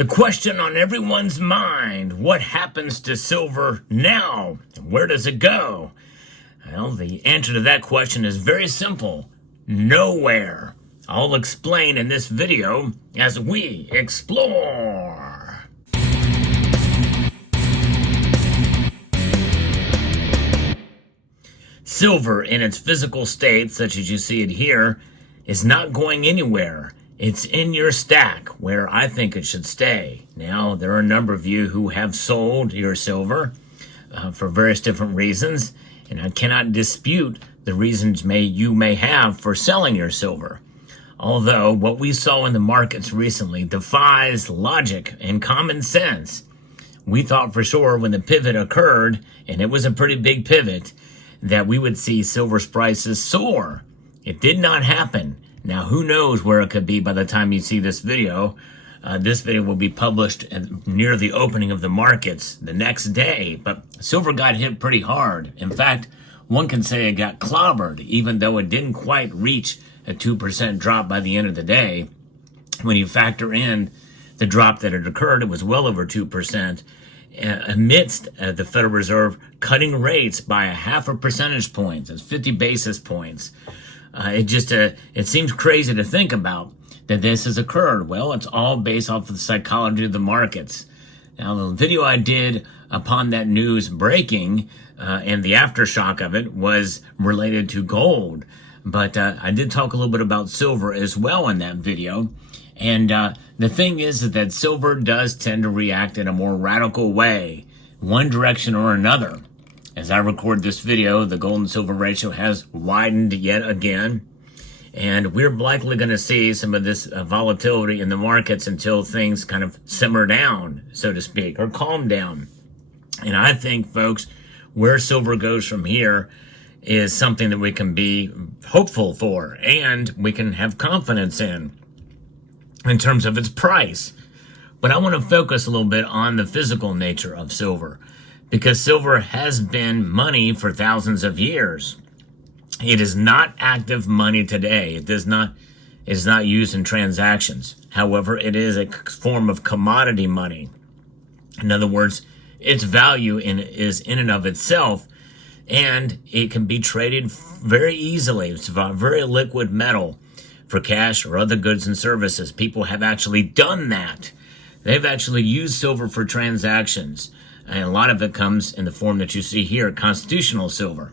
The question on everyone's mind, what happens to silver now? And where does it go? Well, the answer to that question is very simple. Nowhere. I'll explain in this video as we explore. Silver in its physical state, such as you see it here, is not going anywhere. It's in your stack where I think it should stay. Now, there are a number of you who have sold your silver for various different reasons, and I cannot dispute the reasons you may have for selling your silver. Although what we saw in the markets recently defies logic and common sense. We thought for sure when the pivot occurred, and it was a pretty big pivot, that we would see silver's prices soar. It did not happen. Now, who knows where it could be by the time you see this video. This video will be published near the opening of the markets the next day, but silver got hit pretty hard. In fact, one can say it got clobbered, even though it didn't quite reach a 2% drop by the end of the day. When you factor in the drop that had occurred, it was well over 2%, amidst the Federal Reserve cutting rates by a half a percentage point. That's 50 basis points. It seems crazy to think about that this has occurred. Well, it's all based off of the psychology of the markets. Now, the video I did upon that news breaking and the aftershock of it was related to gold. But I did talk a little bit about silver as well in that video. And the thing is that silver does tend to react in a more radical way, one direction or another. As I record this video, the gold and silver ratio has widened yet again. And we're likely going to see some of this volatility in the markets until things kind of simmer down, so to speak, or calm down. And I think, folks, where silver goes from here is something that we can be hopeful for and we can have confidence in terms of its price. But I want to focus a little bit on the physical nature of silver, because silver has been money for thousands of years. It is not active money today. It is not used in transactions. However, it is a form of commodity money. In other words, its value is in and of itself, and it can be traded very easily. It's a very liquid metal for cash or other goods and services. People have actually done that. They've actually used silver for transactions. And a lot of it comes in the form that you see here, constitutional silver.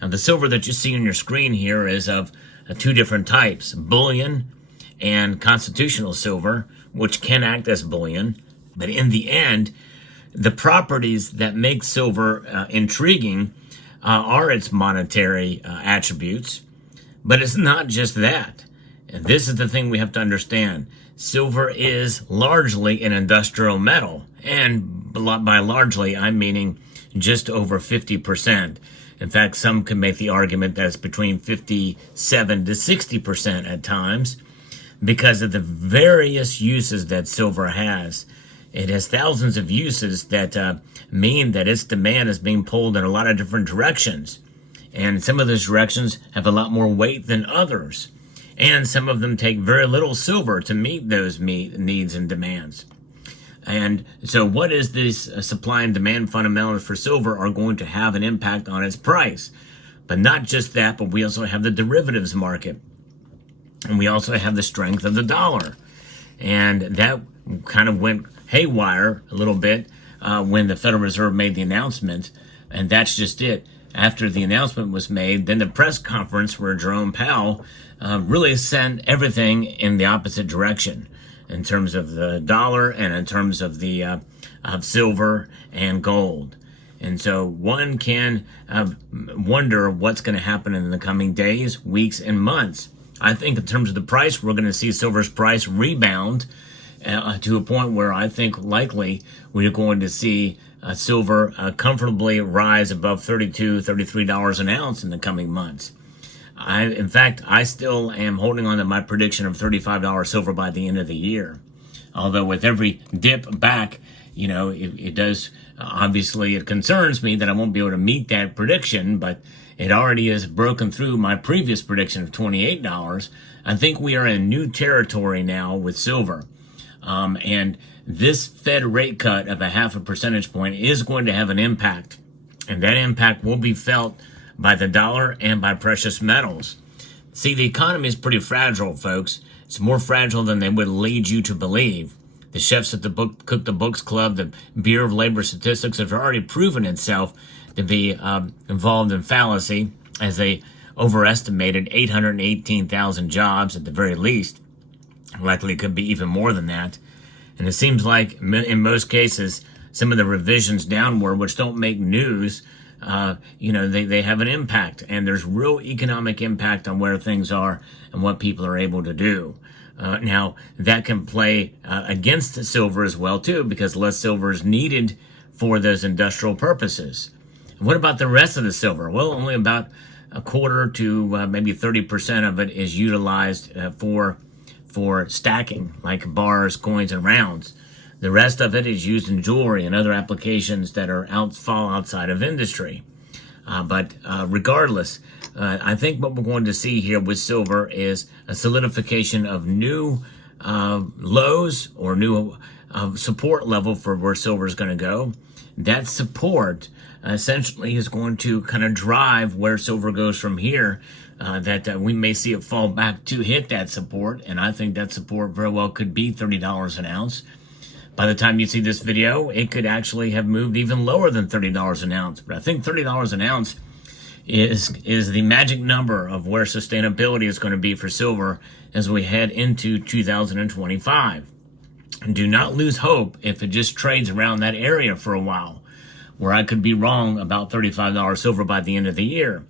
Now, the silver that you see on your screen here is of two different types, bullion and constitutional silver, which can act as bullion. But in the end, the properties that make silver intriguing are its monetary attributes. But it's not just that. And this is the thing we have to understand. Silver is largely an industrial metal, and by largely, I'm meaning just over 50%. In fact, some can make the argument that it's between 57 to 60% at times because of the various uses that silver has. It has thousands of uses that mean that its demand is being pulled in a lot of different directions. And some of those directions have a lot more weight than others. And some of them take very little silver to meet those needs and demands. And so what is this supply and demand fundamentals for silver are going to have an impact on its price. But not just that, but we also have the derivatives market. And we also have the strength of the dollar. And that kind of went haywire a little bit when the Federal Reserve made the announcement. And that's just it. After the announcement was made, then the press conference where Jerome Powell really sent everything in the opposite direction in terms of the dollar and in terms of the of silver and gold. And so one can wonder what's going to happen in the coming days, weeks, and months. I think in terms of the price, we're going to see silver's price rebound to a point where I think likely we're going to see silver comfortably rise above $32, $33 an ounce in the coming months. In fact, I still am holding on to my prediction of $35 silver by the end of the year. Although with every dip back, it does, obviously it concerns me that I won't be able to meet that prediction, but it already has broken through my previous prediction of $28. I think we are in new territory now with silver. And this Fed rate cut of a 0.5 percentage point is going to have an impact. And that impact will be felt by the dollar and by precious metals. See, the economy is pretty fragile, folks. It's more fragile than they would lead you to believe. The chefs at the Cook the Books Club, the Bureau of Labor Statistics, have already proven itself to be involved in fallacy, as they overestimated 818,000 jobs at the very least. Likely it could be even more than that. And it seems like in most cases, some of the revisions downward, which don't make news, they have an impact, and there's real economic impact on where things are and what people are able to do. Now, that can play against silver as well, too, because less silver is needed for those industrial purposes. What about the rest of the silver? Well, only about a quarter to maybe 30% of it is utilized for stacking, like bars, coins, and rounds. The rest of it is used in jewelry and other applications that fall outside of industry. But regardless, I think what we're going to see here with silver is a solidification of new lows or new support level for where silver is going to go. That support essentially is going to kind of drive where silver goes from here. That we may see it fall back to hit that support, and I think that support very well could be $30 an ounce. By the time you see this video, it could actually have moved even lower than $30 an ounce. But I think $30 an ounce is the magic number of where sustainability is going to be for silver as we head into 2025. And do not lose hope if it just trades around that area for a while, where I could be wrong about $35 silver by the end of the year.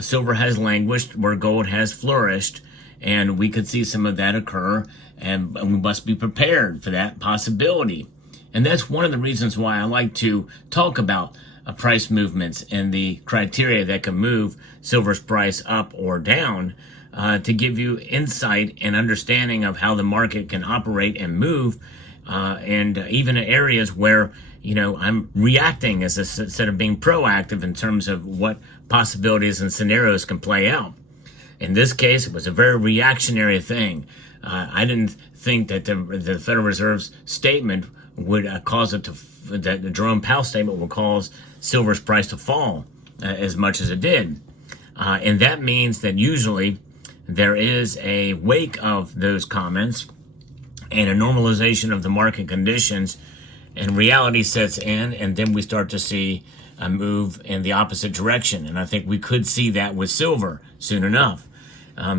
Silver has languished where gold has flourished, and we could see some of that occur, and we must be prepared for that possibility. And that's one of the reasons why I like to talk about price movements and the criteria that can move silver's price up or down, to give you insight and understanding of how the market can operate and move, and even in areas where I'm reacting instead of being proactive in terms of what possibilities and scenarios can play out. In this case, it was a very reactionary thing. I didn't think that the Federal Reserve's statement would cause it to, that Jerome Powell's statement would cause silver's price to fall as much as it did. And that means that usually there is a wake of those comments and a normalization of the market conditions, and reality sets in, and then we start to see a move in the opposite direction. And I think we could see that with silver soon enough.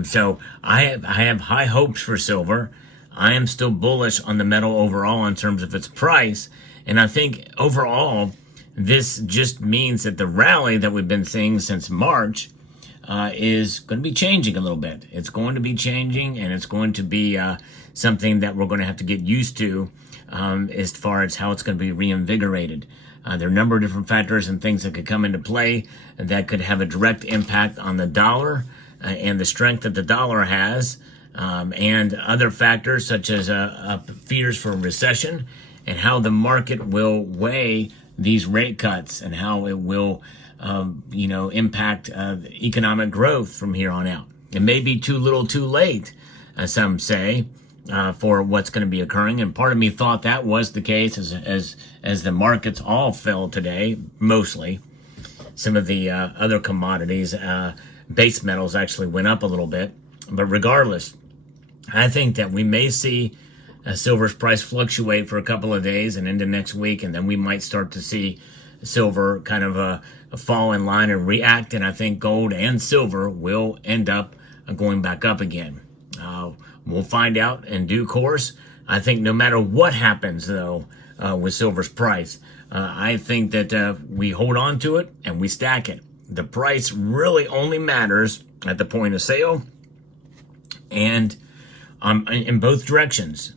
So I have high hopes for silver. I am still bullish on the metal overall in terms of its price. And I think overall, this just means that the rally that we've been seeing since March is going to be changing a little bit. It's going to be changing, and it's going to be something that we're going to have to get used to as far as how it's going to be reinvigorated. There are a number of different factors and things that could come into play that could have a direct impact on the dollar and the strength that the dollar has, and other factors such as fears for recession and how the market will weigh these rate cuts and how it will impact economic growth from here on out. It may be too little too late, some say, for what's going to be occurring. And part of me thought that was the case as the markets all fell today, mostly. Some of the other commodities, base metals actually went up a little bit. But regardless, I think that we may see silver's price fluctuate for a couple of days and into next week, and then we might start to see silver kind of fall in line and react, and I think gold and silver will end up going back up again. We'll find out in due course. I think no matter what happens, though, with silver's price, I think that we hold on to it and we stack it. The price really only matters at the point of sale and in both directions.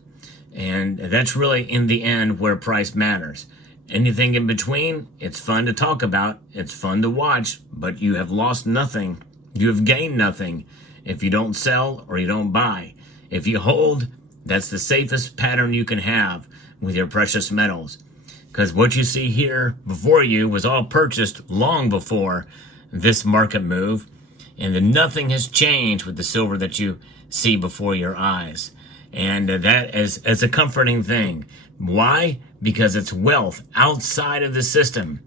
And that's really, in the end, where price matters. Anything in between, it's fun to talk about, it's fun to watch, but you have lost nothing. You have gained nothing if you don't sell or you don't buy. If you hold, that's the safest pattern you can have with your precious metals. Because what you see here before you was all purchased long before this market move, and then nothing has changed with the silver that you see before your eyes. And that is a comforting thing. Why? Because it's wealth outside of the system.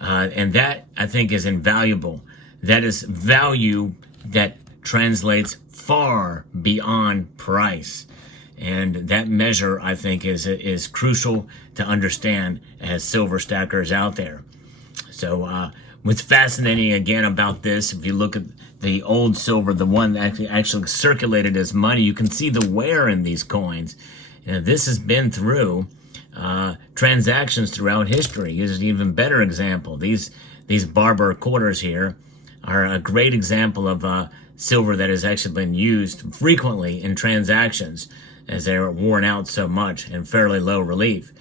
And that, I think, is invaluable. That is value that translates far beyond price. And that measure, I think, is crucial to understand as silver stackers out there. So what's fascinating, again, about this, if you look at the old silver, the one that actually circulated as money, you can see the wear in these coins. This has been through transactions throughout history. Here's an even better example. These barber quarters here are a great example of silver that has actually been used frequently in transactions, as they're worn out so much and fairly low relief.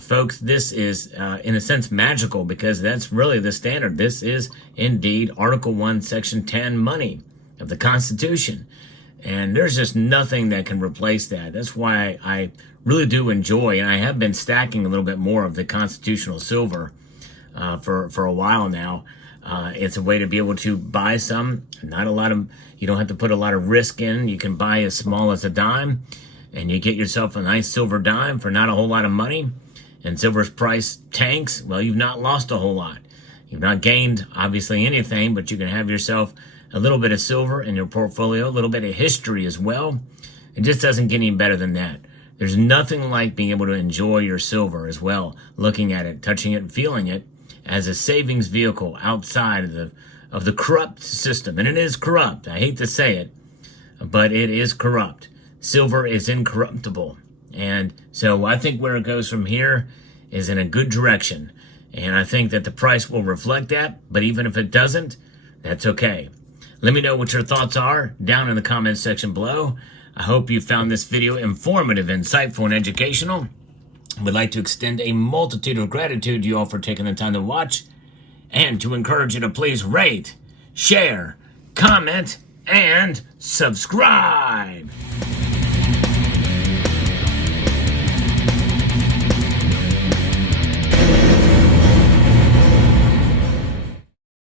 Folks, this is, in a sense, magical, because that's really the standard. This is indeed Article 1, Section 10 money of the Constitution. And there's just nothing that can replace that. That's why I really do enjoy, and I have been stacking a little bit more of the constitutional silver for a while now. It's a way to be able to buy some. You don't have to put a lot of risk in. You can buy as small as a dime, and you get yourself a nice silver dime for not a whole lot of money. And silver's price tanks, well, you've not lost a whole lot. You've not gained, obviously, anything, but you can have yourself a little bit of silver in your portfolio, a little bit of history as well. It just doesn't get any better than that. There's nothing like being able to enjoy your silver as well, looking at it, touching it, and feeling it as a savings vehicle outside of the corrupt system. And it is corrupt. I hate to say it, but it is corrupt. Silver is incorruptible. And so I think where it goes from here is in a good direction. And I think that the price will reflect that. But even if it doesn't, that's okay. Let me know what your thoughts are down in the comments section below. I hope you found this video informative, insightful, and educational. I would like to extend a multitude of gratitude to you all for taking the time to watch, and to encourage you to please rate, share, comment, and subscribe.